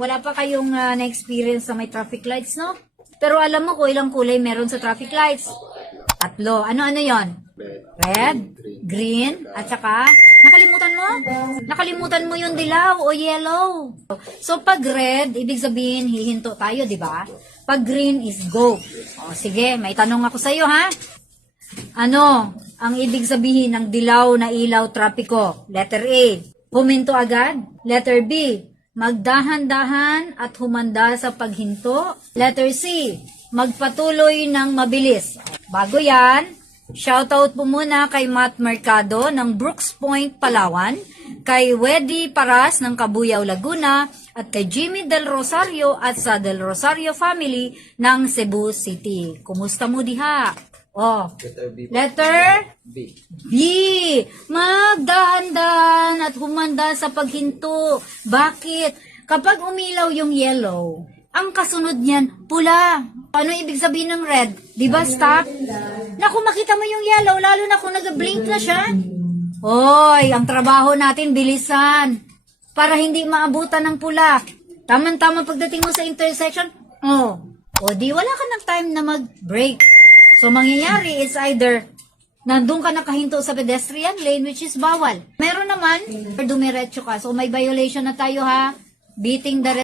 Wala pa kayong ah, na-experience na may traffic lights, no? Pero alam mo kung ilang kulay meron sa traffic lights? Tatlo. Ano-ano yon? Red, green, at saka, nakalimutan mo? Nakalimutan mo yung dilaw o yellow. So, pag red, ibig sabihin, hihinto tayo, di ba? Pag green is go. O, sige, may tanong ako sa'yo, ha? Ano ang ibig sabihin ng dilaw na ilaw trapiko? Letter A, huminto agad. Letter B, magdahan-dahan at humanda sa paghinto. Letter C, magpatuloy ng mabilis. Bago yan, shoutout po muna kay Matt Mercado ng Brooks Point, Palawan, kay Wedi Paras ng Cabuyao, Laguna, at kay Jimmy Del Rosario at sa Del Rosario family ng Cebu City. Kumusta mo diha? Oh, Letter B. letter B. B. Magdahan-dahan humanda sa paghinto. Bakit? Kapag umilaw yung yellow, ang kasunod niyan, pula. Ano ibig sabihin ng red? Di ba stop? Naku, makita mo yung yellow, lalo na kung nag-blink na siya. Hoy, ang trabaho natin, bilisan. Para hindi maabutan ng pula. Tama-tama pagdating mo sa intersection, oh, o di wala ka ng time na mag-break. So, mangyayari is either nandun ka nakahinto sa pedestrian lane which is bawal. Meron naman, dumiretso ka. So, may violation na tayo ha. Beating the